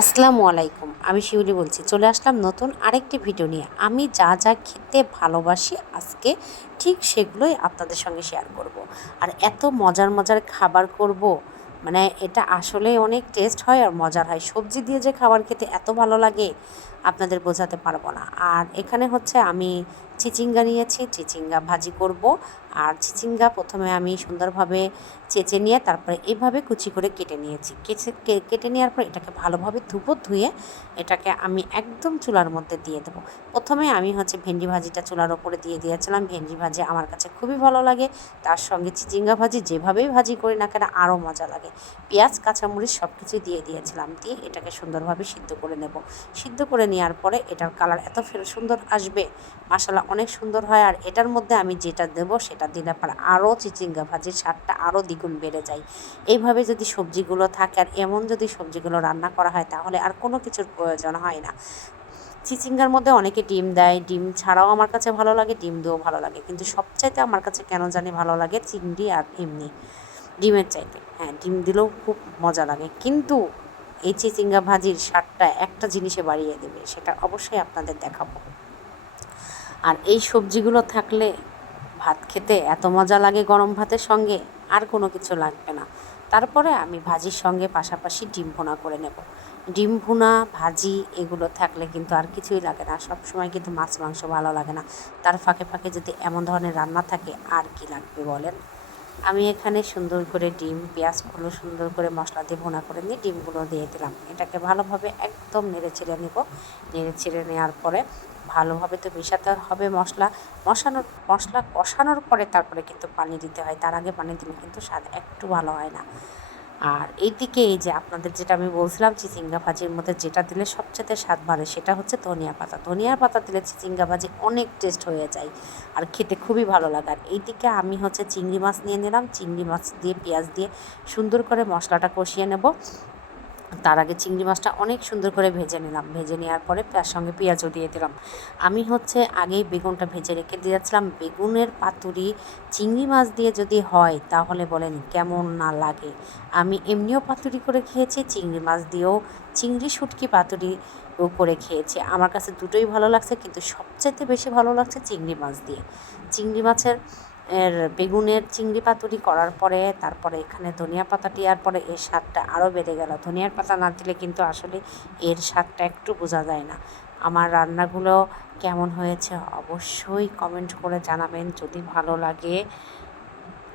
আসসালামু আলাইকুম, আমি শিউলি বলছি। চলে আসলাম নতুন আরেকটি ভিডিও নিয়ে। আমি যা যা খেতে ভালোবাসি আজকে ঠিক সেগুলোই আপনাদের সঙ্গে শেয়ার করব। আর এত মজার মজার খাবার করব মানে এটা আসলে অনেক টেস্ট হয় আর মজার হয়। সবজি দিয়ে যে খাবার খেতে এত ভালো লাগে আপনাদের বোঝাতে পারব না। আর এখানে হচ্ছে আমি চিচিঙ্গা নিয়েছি, চিচিঙ্গা ভাজি করব। আর চিচিঙ্গা প্রথমে আমি সুন্দরভাবে চেঁচে নিয়ে তারপরে এইভাবে কুচি করে কেটে নিয়েছি। কেটে নেওয়ার পর এটাকে ভালোভাবে ধুপো ধুয়ে এটাকে আমি একদম চুলার মধ্যে দিয়ে দেবো। প্রথমে আমি হচ্ছে ভেন্ডি ভাজিটা চুলার ওপরে দিয়ে দিয়েছিলাম। ভেন্ডি ভাজি আমার কাছে খুবই ভালো লাগে। তার সঙ্গে চিচিঙ্গা ভাজি যেভাবেই ভাজি করি না কেন আরও মজা লাগে। পেঁয়াজ, কাঁচামরিচ সব কিছু দিয়ে দিয়েছিলাম। দিয়ে এটাকে সুন্দরভাবে সিদ্ধ করে নেব। সিদ্ধ করে নেওয়ার পরে এটার কালার এত সুন্দর আসবে। মশালা অনেক সুন্দর হয়। আর এটার মধ্যে আমি যেটা দেবো সেটা দিলে পর আরও চিচিঙ্গা ভাজির স্বাদটা আরও দ্বিগুণ বেড়ে যায়। এইভাবে যদি সবজিগুলো থাকে আর এমন যদি সবজিগুলো রান্না করা হয় তাহলে আর কোনো কিছুর প্রয়োজন হয় না। চিচিঙ্গার মধ্যে অনেকে ডিম দেয়। ডিম ছাড়াও আমার কাছে ভালো লাগে, ডিম দিয়েও ভালো লাগে। কিন্তু সবচাইতে আমার কাছে কেন জানি ভালো লাগে চিংড়ি আর এমনি। ডিমের চাইতে। হ্যাঁ ডিম দিলেও খুব মজা লাগে। কিন্তু এই চিচিঙ্গা ভাজির স্বাদটা একটা জিনিসে বাড়িয়ে দেবে, সেটা অবশ্যই আপনাদের দেখাবো। আর এই সবজিগুলো থাকলে ভাত খেতে এত মজা লাগে গরম ভাতের সঙ্গে, আর কোনো কিছু লাগবে না। তারপরে আমি ভাজির সঙ্গে পাশাপাশি ডিম ভুনা করে নেব। ডিম ভুনা, ভাজি, এগুলো থাকলে কিন্তু আর কিছুই লাগে না। সব সময় কিন্তু মাছ, মাংস ভালো লাগে না। তার ফাঁকে ফাঁকে যদি এমন ধরনের রান্না থাকে, আর কি লাগবে বলেন? আমি এখানে সুন্দর করে ডিম, পেঁয়াজগুলো সুন্দর করে মশলা দিয়ে ভোনা করে নিয়ে ডিমগুলো দিয়ে দিলাম। এটাকে ভালোভাবে একদম নেড়ে ছেড়ে নেব। নেড়ে ছেড়ে নেওয়ার পরে ভালোভাবে তো মেশাতে হবে মশলা। মশানোর, মশলা কষানোর পরে তারপরে কিন্তু পানি দিতে হয়। তার আগে পানি দিলে কিন্তু স্বাদ একটু ভালো হয় না। আর এইদিকে এই যে আপনাদের যেটা আমি বলছিলাম, চিচিঙ্গা ভাজির মধ্যে যেটা দিলে সবচেয়ে স্বাদ বাড়ে সেটা হচ্ছে ধনিয়া পাতা। ধনিয়া পাতা দিলে চিচিঙ্গা ভাজি অনেক টেস্ট হয়ে যায় আর খেতে খুবই ভালো লাগে। আর এইদিকে আমি হচ্ছে চিংড়ি মাছ নিয়ে নিলাম। চিংড়ি মাছ দিয়ে, পেঁয়াজ দিয়ে সুন্দর করে মশলাটা কষিয়ে নেব। তার আগে চিংড়ি মাছটা অনেক সুন্দর করে ভেজে নিলাম। ভেজে নেওয়ার পরে তার সঙ্গে পেঁয়াজও দিয়ে দিলাম। আমি হচ্ছে আগেই বেগুনটা ভেজে রেখে দিয়েছিলাম। বেগুনের পাতুরি চিংড়ি মাছ দিয়ে যদি হয় তাহলে বলেন কেমন না লাগে। আমি এমনিও পাতুরি করে খেয়েছি, চিংড়ি মাছ দিয়েও চিংড়ি শুটকি পাতুরি করে খেয়েছি। আমার কাছে দুটোই ভালো লাগছে, কিন্তু সবচাইতে বেশি ভালো লাগছে চিংড়ি মাছ দিয়ে। চিংড়ি মাছের এর বেগুনের চিংড়ি পাতুরি করার পরে, তারপরে এখানে ধনিয়া পাতা দেওয়ার পরে এর স্বাদটা আরও বেড়ে গেল। ধনিয়ার পাতা না দিলে কিন্তু আসলে এর স্বাদটা একটু বোঝা যায় না। আমার রান্নাগুলো কেমন হয়েছে অবশ্যই কমেন্ট করে জানাবেন। যদি ভালো লাগে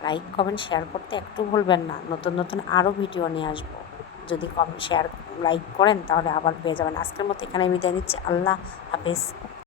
লাইক কমেন্ট শেয়ার করতে একটু ভুলবেন না। নতুন নতুন আরও ভিডিও নিয়ে আসব। যদি কমেন্ট শেয়ার লাইক করেন তাহলে আবার পেয়ে যাবেন। আজকের মতো এখানে বিদায় নিচ্ছি। আল্লাহ হাফেজ।